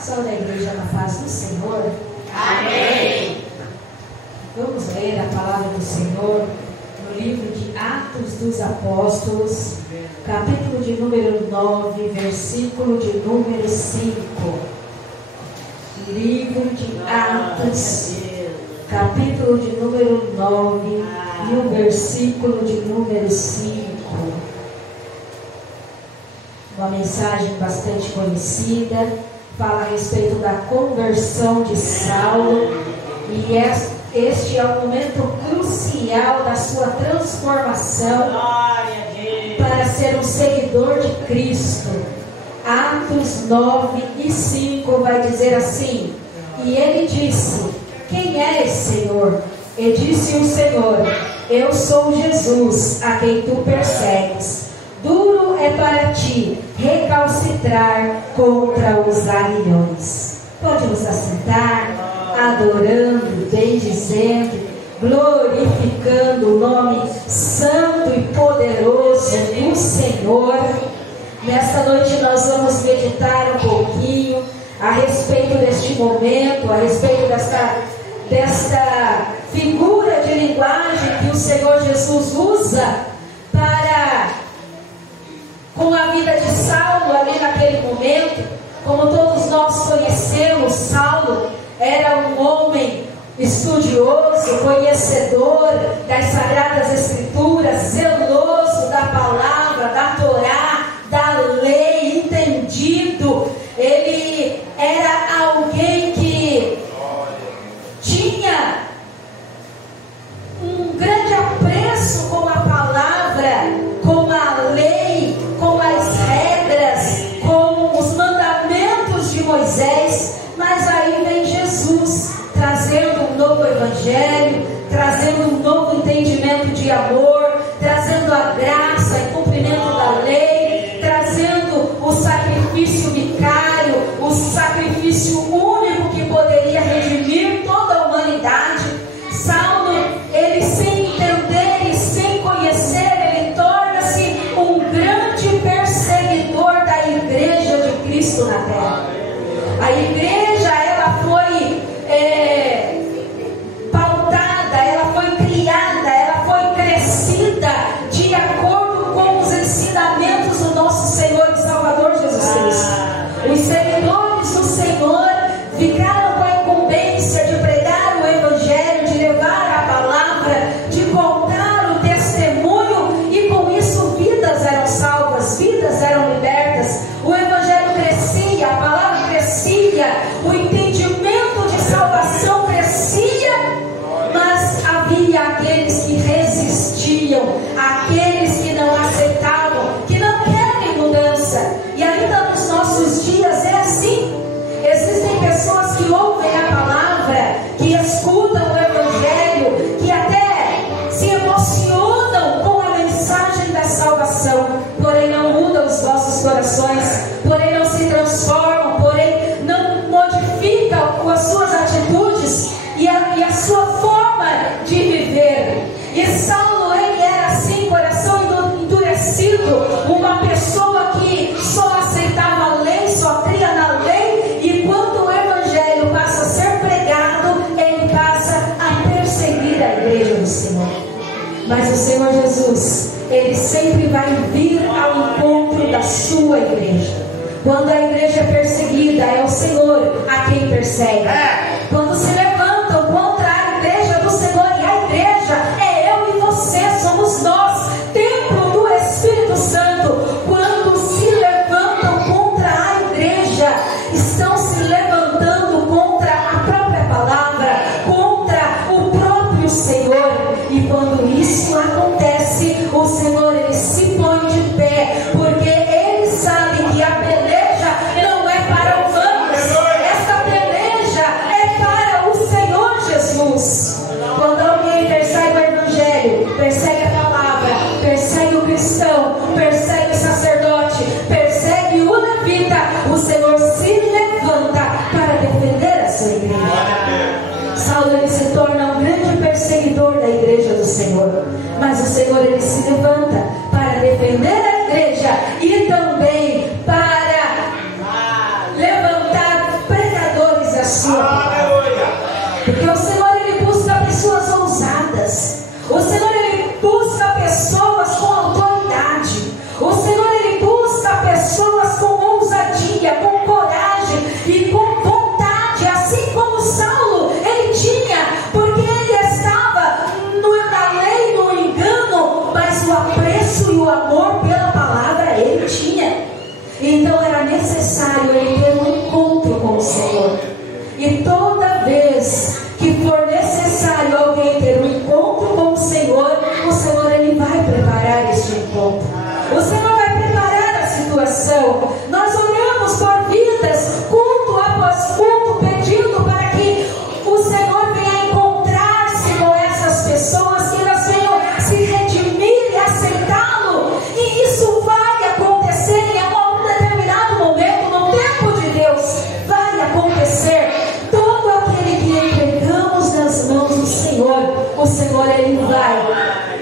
Só da igreja na paz do Senhor. Amém. Vamos ler a palavra do Senhor no livro de Atos dos Apóstolos, capítulo de número 9, versículo de número 5. Livro de Atos, capítulo de número 9, e o versículo de número 5. Uma mensagem bastante conhecida, fala a respeito da conversão de Saulo, e este é o momento crucial da sua transformação para ser um seguidor de Cristo. Atos 9 e 5 vai dizer assim: e ele disse: quem és, Senhor? E disse o Senhor: eu sou Jesus, a quem tu persegues. Duro é para ti recalcitrar contra os aguilhões. Pode nos assentar, adorando, bendizendo, glorificando o nome santo e poderoso do Senhor. Nesta noite nós vamos meditar um pouquinho a respeito deste momento, a respeito desta figura de linguagem que o Senhor Jesus usa para, com a vida de Saulo ali naquele momento. Como todos nós conhecemos, Saulo era um homem estudioso, conhecedor das Sagradas Escrituras, zeloso da palavra, da Torá, da lei, entendido. Ele era alguém que tinha um grande apreço com a palavra, com a lei, com as regras, com os mandamentos de Moisés. Mas aí vem Jesus trazendo um novo evangelho, trazendo um novo entendimento de amor, trazendo a graça e cumprimento da lei, trazendo o sacrifício vicário, o sacrifício único que poderia redimir toda a humanidade. Saulo, ele sem entender e sem conhecer, ele torna-se um grande perseguidor da igreja de Cristo na terra. A igreja, ela foi pautada, ela foi criada, ela foi crescida de acordo com os ensinamentos do nosso Senhor e Salvador Jesus Cristo. Os seguidores do Senhor ficaram com a incumbência de pregar o evangelho, de levar a palavra, de contar o testemunho, e com isso vidas eram salvas, vidas eram libertas. O evangelho crescia, a palavra crescia, o entendimento de salvação crescia, mas havia aqueles que resistiam, aqueles que não aceitavam, que não querem mudança. E ainda nos nossos dias é assim. Existem pessoas que ouvem a palavra, que escutam o evangelho, que até se emocionam com a mensagem da salvação, porém não mudam os vossos corações, porém não se transformam, porém não modificam as suas atitudes e a sua forma de viver. E Saulo, ele era assim, coração endurecido, uma pessoa que só aceitava a lei, só cria na lei, e quando o evangelho passa a ser pregado, ele passa a perseguir a igreja do Senhor. Mas o Senhor Jesus, ele sempre vai vir ao encontro da sua igreja. Quando a igreja é perseguida, é o Senhor a quem persegue. Quando se levantam contra a igreja do Senhor, e a igreja é eu e você, somos nós, templo do Espírito Santo. Quando se levantam contra a igreja, estão se levantando contra a própria palavra, contra o próprio Senhor. E quando isso acontece, o Senhor, ele se põe de pé, porque ele sabe que a peleja não é para humanos, essa peleja é para o Senhor Jesus. Quando alguém persegue o evangelho, persegue a palavra, persegue o cristão, persegue o sacerdote, persegue o levita, o Senhor se levanta Porque o Senhor, Ele busca pessoas ousadas. O Senhor, Ele busca pessoas com autoridade. O Senhor, Ele busca pessoas com ousadia, com coragem e com vontade, assim como Saulo, ele tinha, porque ele estava na lei, no engano, mas o apreço e o amor pela palavra ele tinha. Então era necessário ele ter um encontro com o Senhor. E toda vez que for necessário alguém ter um encontro com o Senhor Ele vai preparar este encontro. O Senhor vai preparar a situação. Nós oramos por vidas, culto após culto, pedindo para que o Senhor venha encontrar-se com essas pessoas, que elas venham se redimir e aceitá-lo. E isso vai acontecer em algum determinado momento, no tempo de Deus. Vai acontecer. Todo aquele que entregamos nas mãos do Senhor, o Senhor, Ele vai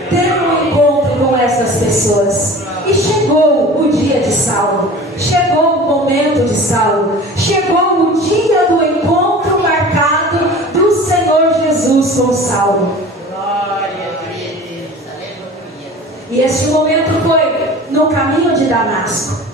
ter um encontro com essas pessoas. E chegou o dia de Saulo, chegou o momento de Saulo, chegou o dia do encontro marcado do Senhor Jesus com Saulo. Glória a Deus, aleluia. E este momento foi no caminho de Damasco.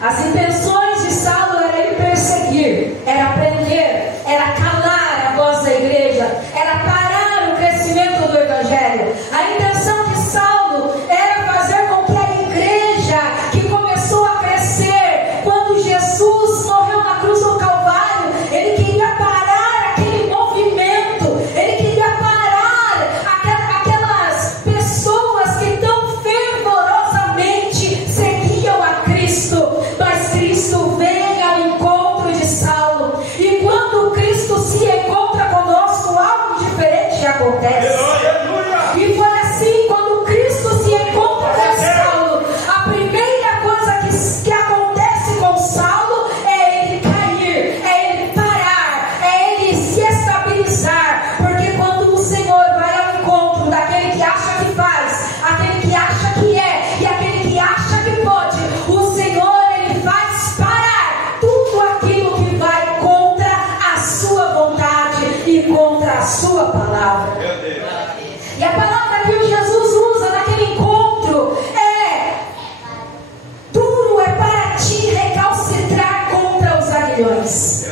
As intenções de Saulo era ele perseguir, era prender, era calar a voz da igreja, era parar o crescimento do evangelho. A intenção de Saulo era fazer com que a igreja que começou a crescer quando Jesus morreu na cruz do Calvário, ele queria parar aquele movimento, ele queria parar aquelas pessoas que tão fervorosamente seguiam a Cristo. Mas Cristo vem ao encontro de Saulo, e quando Cristo se encontra conosco, algo diferente acontece. E foi assim, quando Cristo se encontra com Saulo, a primeira coisa que acontece com Saulo é ele cair, é ele parar, é ele se estabilizar. Porque quando o Senhor vai ao encontro daquele que acha que faz, aquele que acha que é e aquele que acha que pode, o Senhor, ele faz parar tudo aquilo que vai contra a sua vontade e contra a sua palavra. E a palavra que o Jesus usa naquele encontro é: duro é para ti recalcitrar contra os aguilhões.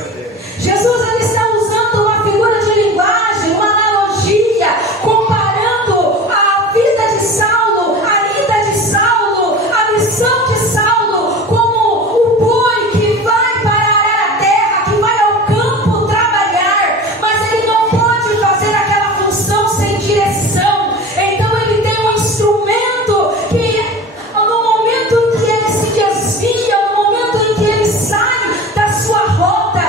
Jesus, ele está usando uma figura de linguagem, uma analogia, comparando a vida de Saulo, a ida de Saulo, a missão de Saulo, como o boi que vai para arar a terra, que vai ao campo trabalhar, mas ele não pode fazer aquela função sem direção. Então ele tem um instrumento que, no momento em que ele se desvia, no momento em que ele sai da sua rota,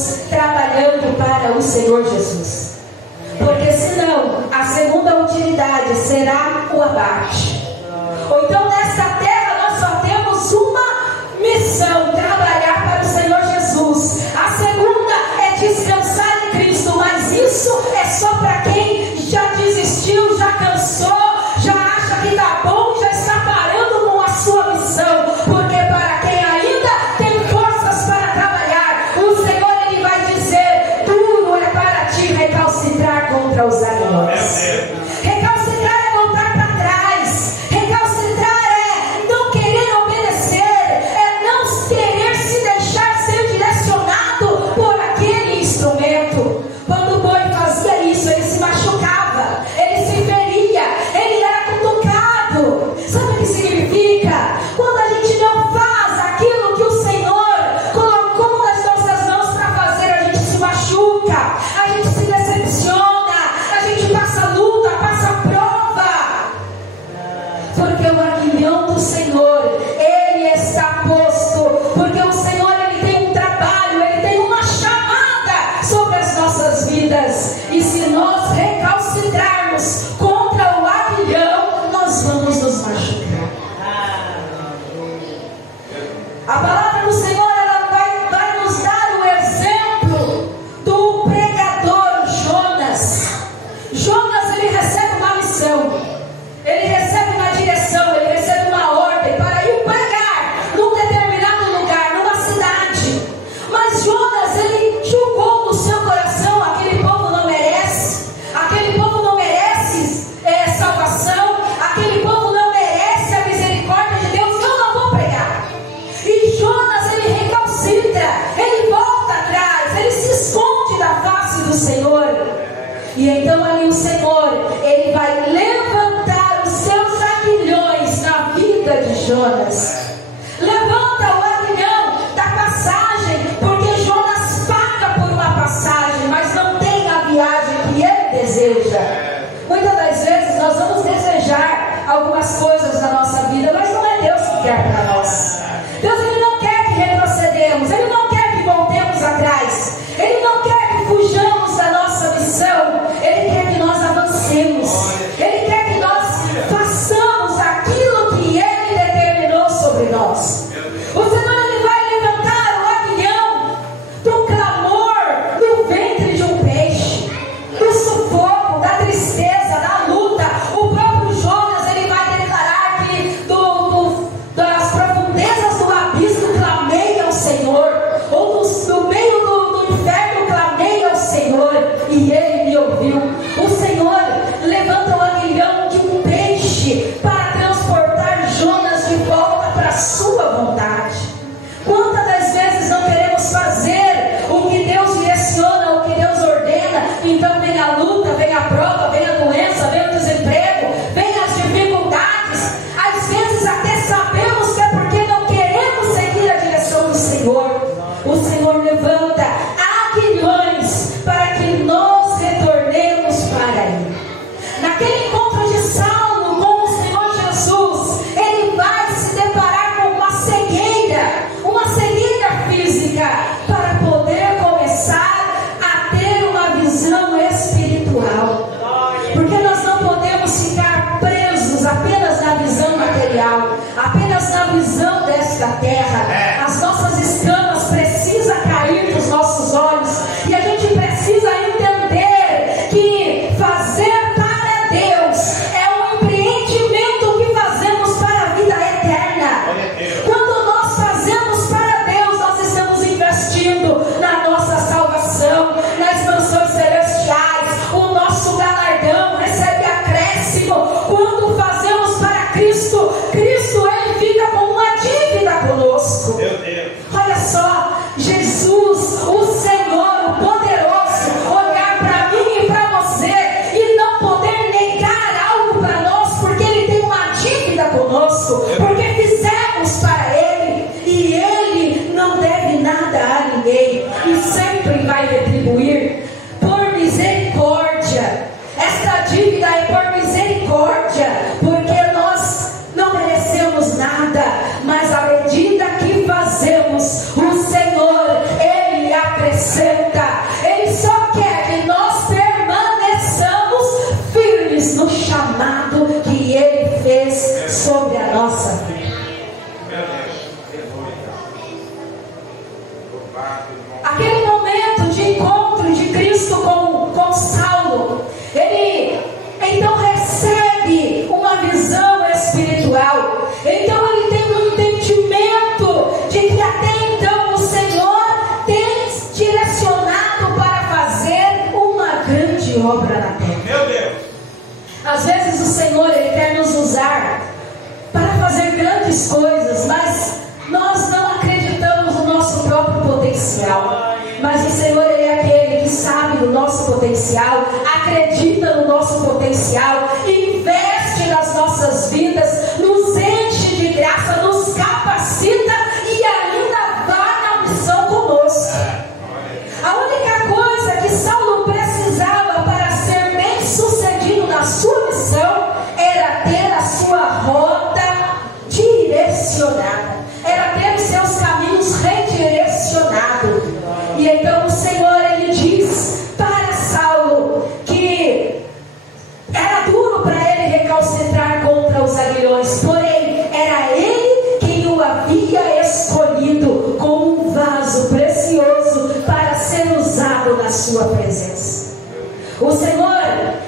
estamos trabalhando para o Senhor Jesus. Porque senão a segunda utilidade será o abate. Ou então nesta terra nós só temos uma missão: trabalhar para o Senhor Jesus. A segunda é descansar em Cristo, mas isso é só para quem já desistiu, já cansou, já acha que está bom, já está parando com a sua missão. Porque para quem ainda tem forças para trabalhar, o Senhor ele vai dizer: duro é para ti recalcitrar contra os aguilhões. Recalcitrar é voltar para trás. Recalcitrar é não querer obedecer, é não querer se deixar ser direcionado por aquele instrumento. Quando o boi fazia isso, ele se machucava, ele se feria, ele era cutucado. Sabe o que significa? Quando a gente não faz aquilo que o Senhor colocou nas nossas mãos para fazer, a gente se machuca, a gente se decepciona, a gente passa luta, passa prova. Porque o aguilhão do Senhor, ele está posto. Porque o Senhor, ele tem um trabalho, ele tem uma chamada sobre as nossas vidas. E se nós recalcitrarmos contra o aguilhão, nós vamos nos machucar. A palavra do Senhor, ela vai nos dar o exemplo do pregador Jonas. Jonas, ele recebe uma missão, ele recebe uma direção, ele recebe uma ordem para ir pregar num determinado lugar, numa cidade. Mas Jonas, ele julgou no seu coração: aquele povo não merece, aquele povo não merece salvação, aquele povo não merece a misericórdia de Deus, eu não vou pregar. E Jonas, ele recalcitra, ele volta atrás, ele se esconde da face do Senhor. E então ali o Senhor, ele vai levantar os seus aguilhões na vida de Jonas. Levanta o aguilhão da passagem, porque Jonas paga por uma passagem, mas não tem a viagem que ele deseja. Muitas das vezes nós vamos desejar algumas coisas na nossa vida, mas não é Deus que quer para nós. Deus, ele não quer que retrocedemos, ele não quer que voltemos atrás, ele não quer que fujamos da nossa missão, ele quer que nós avancemos, ele quer que nós façamos aquilo que ele determinou sobre nós. O Senhor, ele vai levantar o aguilhão do clamor do ventre de um peixe, do sufoco, da tristeza, da luta. O próprio Jonas, ele vai declarar que das profundezas do abismo clamei ao Senhor, ou do meio do inferno clamei ao Senhor, e ele me ouviu. O Senhor levanta o aguilhão de um peixe para transportar Jonas de volta para a sua vontade. Quantas das vezes não queremos fazer o que Deus direciona, o que Deus ordena? Então vem a luta, vem a prova, vem a doença, vem o desemprego, vem as dificuldades. Às vezes até sabemos que é porque não queremos seguir a direção do Senhor. O Senhor levanta aguilhões para que nós retornemos para Ele. Naquele encontro de Saulo com o Senhor Jesus, ele vai se deparar com uma cegueira física, para poder começar a ter uma visão espiritual. Porque nós não podemos ficar presos apenas na visão material, apenas na visão desta terra. As nossas escamas precisam cair dos nossos olhos, e a gente precisa entender que fazer para Deus é um empreendimento que fazemos para a vida eterna. Quando nós fazemos para Deus, nós estamos investindo na nossa salvação, nas mansões celestiais. O nosso galardão recebe acréscimo. Quando fazemos para Cristo, ele fica com uma dívida conosco. nossa vida. Aquele momento de encontro de Cristo com Saulo, ele então recebe uma visão espiritual. Então ele tem um entendimento de que até então o Senhor tem direcionado para fazer uma grande obra na terra. Meu Deus! Às vezes o Senhor ele quer nos usar para fazer grandes coisas, mas nós não acreditamos no nosso próprio potencial. Mas o Senhor ele é aquele que sabe do nosso potencial, acredita no nosso potencial, investe nas nossas vidas, nos enche de graça, nos capacita e ainda vai na missão conosco. A única coisa que Saulo precisava para ser bem sucedido na sua missão era ter a sua rota direcionada, era ter os seus caminhos redirecionados. E então o Senhor ele diz para Saulo que era duro para ele recalcitrar contra os aguilhões, porém era ele quem o havia escolhido como um vaso precioso para ser usado na sua presença. O Senhor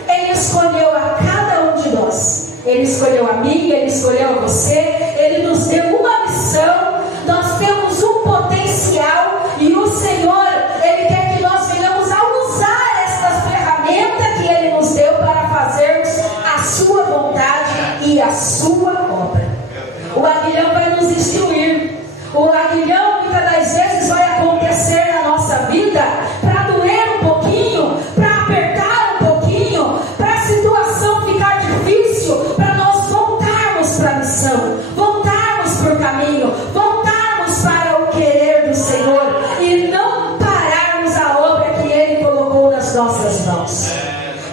ele escolheu a cada um de nós. Ele escolheu a mim, ele escolheu a você, ele nos deu uma missão. Nós temos um potencial e o Senhor ele quer que nós venhamos a usar essas ferramentas que ele nos deu para fazermos a sua vontade e a sua obra. O aguilhão vai nos instruir. O aguilhão muitas das vezes vai acontecer na nossa vida para doer um pouquinho, para apertar um pouquinho, para a situação ficar difícil, para nós voltarmos para a missão, voltarmos para o caminho, voltarmos para o querer do Senhor e não pararmos a obra que Ele colocou nas nossas mãos.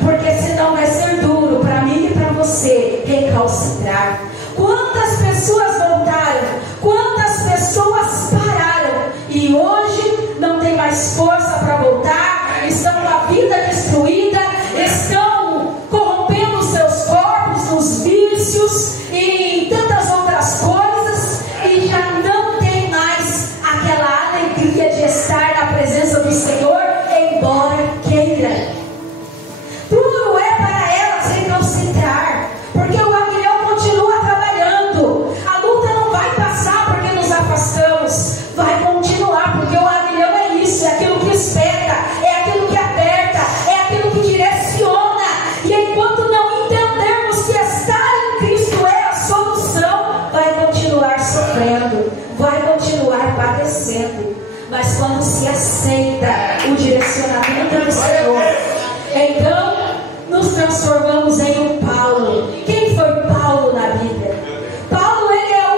Porque senão vai ser duro para mim e para você recalcitrar. Quantas pessoas voltaram? Quantas pessoas pararam? E hoje não tem mais força para voltar, estão com a vida destruída, estão corrompendo seus corpos nos vícios e em tantas outras coisas, e já não tem mais aquela alegria de estar na presença do Senhor, embora queira. Duro é para elas recalcitrar, porque o aguilhão continua trabalhando. A luta não vai passar porque nos afastamos, vai continuar, porque o aguilhão é isso, é aquilo que espeta, é aquilo que aperta, é aquilo que direciona. E enquanto não entendermos que estar em Cristo é a solução, vai continuar sofrendo, vai continuar padecendo. Mas quando se aceita o direcionamento do Senhor, então nos transformamos em um Paulo. Quem foi Paulo na Bíblia? Paulo ele é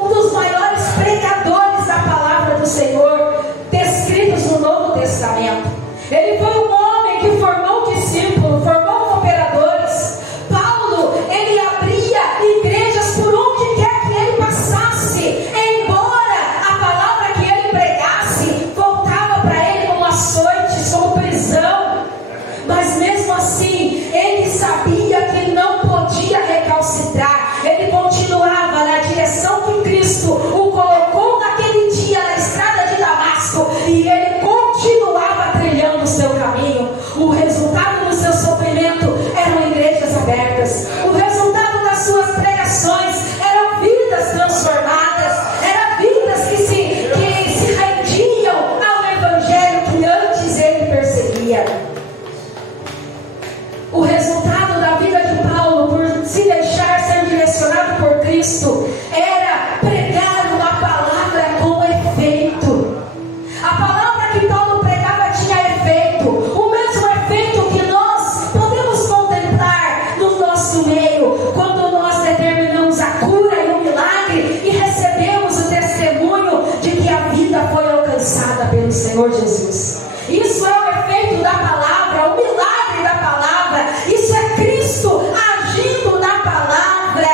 um dos maiores pregadores da palavra do Senhor descritos no Novo Testamento. Ele foi um homem que formou discípulos, formou cooperadores. Paulo ele abria igrejas por onde quer que ele passasse, embora a palavra que ele pregasse voltava para ele como açoites, como prisão. Mas mesmo assim, ele sabia que não podia recalcitrar. Ele continuava na direção que Cristo o colocou naquele dia na estrada de Damasco, e ele continuava trilhando o seu caminho. O resultado do seu sofrimento eram igrejas abertas. O resultado das suas pregações eram vidas transformadas, eram vidas que se rendiam ao evangelho que antes ele perseguia. O resultado da vida de Paulo, por se deixar ser direcionado por Cristo, era pregar uma palavra com efeito. A palavra que Paulo pregava tinha efeito, o mesmo efeito que nós podemos contemplar no nosso meio, quando nós determinamos a cura e o milagre e recebemos o testemunho de que a vida foi alcançada pelo Senhor Jesus. Isso é o efeito da palavra, o milagre da palavra. Isso é Cristo agindo na palavra.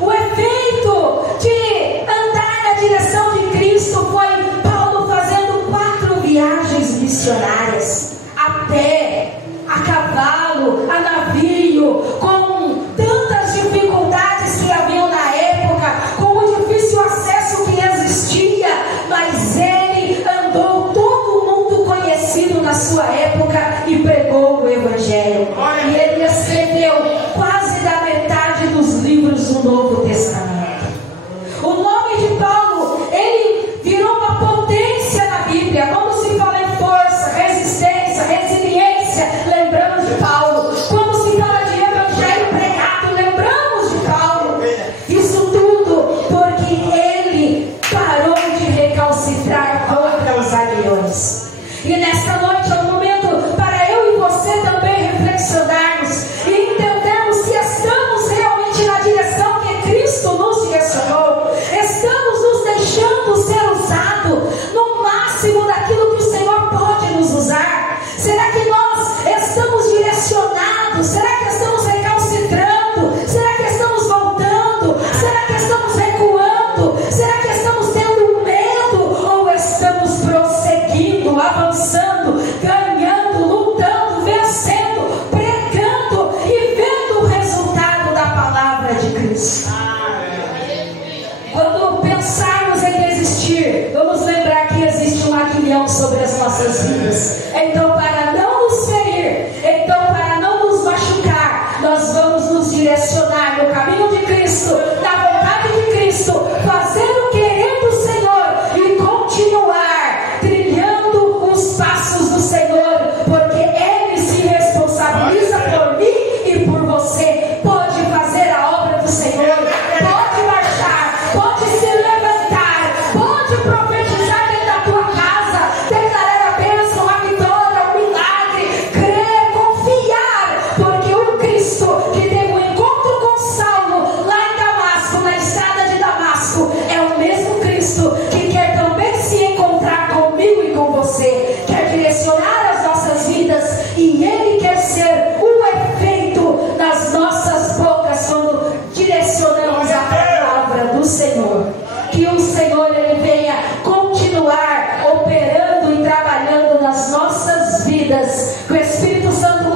O efeito de Cristo. Quando pensarmos em desistir, vamos lembrar que existe um aguilhão sobre as nossas vidas. Então, para não nos ferir, então para não nos machucar, nós vamos nos direcionar no caminho de Cristo, na vontade de Cristo, fazer o querer do Senhor e continuar trilhando os passos do Senhor, porque Ele se responsabiliza por mim e por você. Pode fazer a obra do Senhor, pode marchar, pode se levantar, pode profetizar dentro da tua casa, declarar a bênção, a vitória, o milagre, crer, confiar, porque o Cristo que teve um encontro com Saulo lá em Damasco, na estrada de Damasco, é o mesmo Cristo que quer também se encontrar comigo e com você, quer direcionar as nossas vidas, e Ele quer ser o efeito nas nossas bocas quando direcionamos a palavra do Senhor. Que o Senhor Ele venha continuar operando e trabalhando nas nossas vidas, que o Espírito Santo